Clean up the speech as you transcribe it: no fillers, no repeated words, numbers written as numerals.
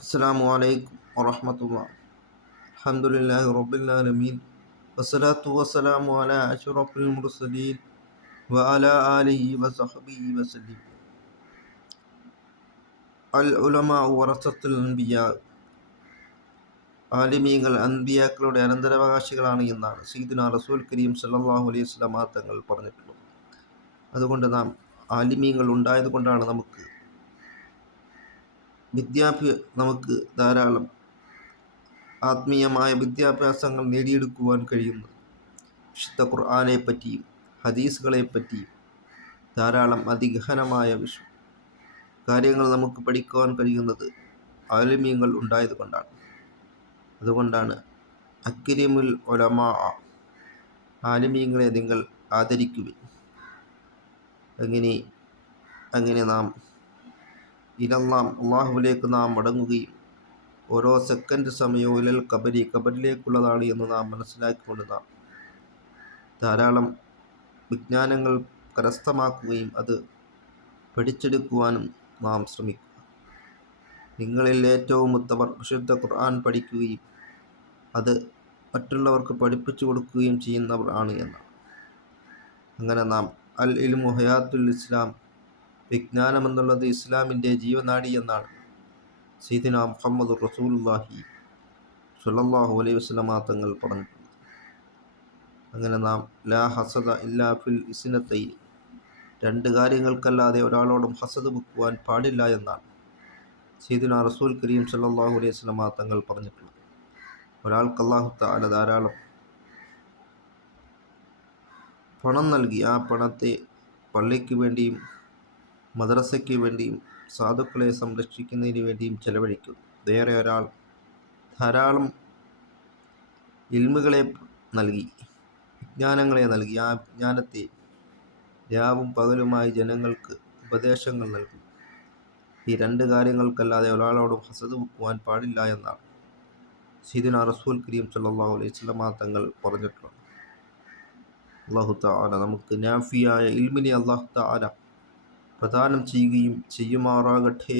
അസ്സലാമു അലൈക്കും വറഹ്മത്തുള്ളാഹി. അൽഹംദുലില്ലാഹി റബ്ബിൽ ആലമീൻ വസ്സലാത്തു വസ്സലാമു അലാ അഷ്റഫിൽ മുർസലീൻ വഅലാ ആലിഹി വസഹ്ബിഹി വസല്ലം. അൽ ഉലമാ വറസത്തുൽ അൻബിയാ. ആലിമീങ്ങൾ അൻബിയാക്കളുടെ അനന്തരാവകാശികളാണ് എന്നാണ് സയ്യിദുനാ റസൂൽ കരീം സല്ലല്ലാഹു അലൈഹി വസല്ലം തങ്ങൾ പറഞ്ഞിട്ടുള്ളത്. അതുകൊണ്ട് നാം ആലിമീങ്ങൾ ഉണ്ടായതുകൊണ്ടാണ് നമുക്ക് ധാരാളം ആത്മീയമായ വിദ്യാഭ്യാസങ്ങൾ നേടിയെടുക്കുവാൻ കഴിയുന്നത്. വിശുദ്ധ ഖുർആനെ പറ്റിയും ഹദീസുകളെ പറ്റിയും ധാരാളം അതിഗഹനമായ കാര്യങ്ങൾ നമുക്ക് പഠിക്കുവാൻ കഴിയുന്നത് ആലിമീങ്ങൾ ഉണ്ടായതുകൊണ്ടാണ്. അതുകൊണ്ടാണ് അക്രിമുൽ ഉലമാ, ആലിമീങ്ങളെ നിങ്ങൾ ആദരിക്കുവിൻ. അങ്ങനെ നാം അള്ളാഹുവിലേക്ക് നാം മടങ്ങുകയും ഓരോ സെക്കൻഡ് സമയവും ഇലൽ കബറിലേക്കുള്ളതാണ് എന്ന് നാം മനസ്സിലാക്കിക്കൊണ്ട് നാം ധാരാളം വിജ്ഞാനങ്ങൾ കരസ്ഥമാക്കുകയും അത് പഠിച്ചെടുക്കുവാനും നാം ശ്രമിക്കുക. നിങ്ങളിൽ ഏറ്റവും ഉത്തമർ വിശുദ്ധ ഖുർആൻ പഠിക്കുകയും അത് മറ്റുള്ളവർക്ക് പഠിപ്പിച്ചു കൊടുക്കുകയും ചെയ്യുന്നവർ ആണ് എന്നാണ്. അങ്ങനെ നാം അൽ ഇൽമു ഹയാത്തുൽ ഇസ്ലാം, വിജ്ഞാനം എന്നുള്ളത് ഇസ്ലാമിൻ്റെ ജീവനാഡി എന്നാണ് സയ്യിദുനാ മുഹമ്മദ് റസൂലുള്ളാഹി സ്വല്ലല്ലാഹു അലൈഹി വസല്ലം തങ്ങൾ പറഞ്ഞിട്ടുള്ളത്. അങ്ങനെ നാം ലാ ഹസദ ഇല്ലാ ഫിൽ ഇസ്നത്തൈനി, രണ്ട് കാര്യങ്ങൾക്കല്ലാതെ ഒരാളോടും ഹസദ് വെക്കുവാൻ പാടില്ല എന്നാണ് സയ്യിദുനാ റസൂൽ കരീം സല്ലല്ലാഹു അലൈഹി വസല്ലം തങ്ങൾ പറഞ്ഞിട്ടുള്ളത്. ഒരാൾക്ക് അല്ലാഹു തആല ധാരാളം പണം നൽകി ആ പണത്തെ പള്ളിക്ക് വേണ്ടിയും മദ്രസയ്ക്ക് വേണ്ടിയും സാധുക്കളെ സംരക്ഷിക്കുന്നതിന് വേണ്ടിയും ചെലവഴിക്കുന്നു. വേറെ ഒരാൾ ധാരാളം ഇൽമുകളെ നൽകി, വിജ്ഞാനങ്ങളെ നൽകി ആ വിജ്ഞാനത്തെ രാവും പകലുമായി ജനങ്ങൾക്ക് ഉപദേശങ്ങൾ നൽകുന്നു. ഈ രണ്ട് കാര്യങ്ങൾക്കല്ലാതെ ഒരാളോടും ഹസദ് വെക്കുവാൻ പാടില്ല എന്നാണ് സയ്യിദുനാ റസൂൽ കരീം സല്ലല്ലാഹു അലൈഹി വസല്ലം തങ്ങൾ പറഞ്ഞിട്ടുള്ളത്. അല്ലാഹു തആല നമുക്ക് നാഫിയായ ഇൽമിനെ അല്ലാഹു തആല പ്രദാനം ചെയ്യുകയും ചെയ്യുമാറാകട്ടെ.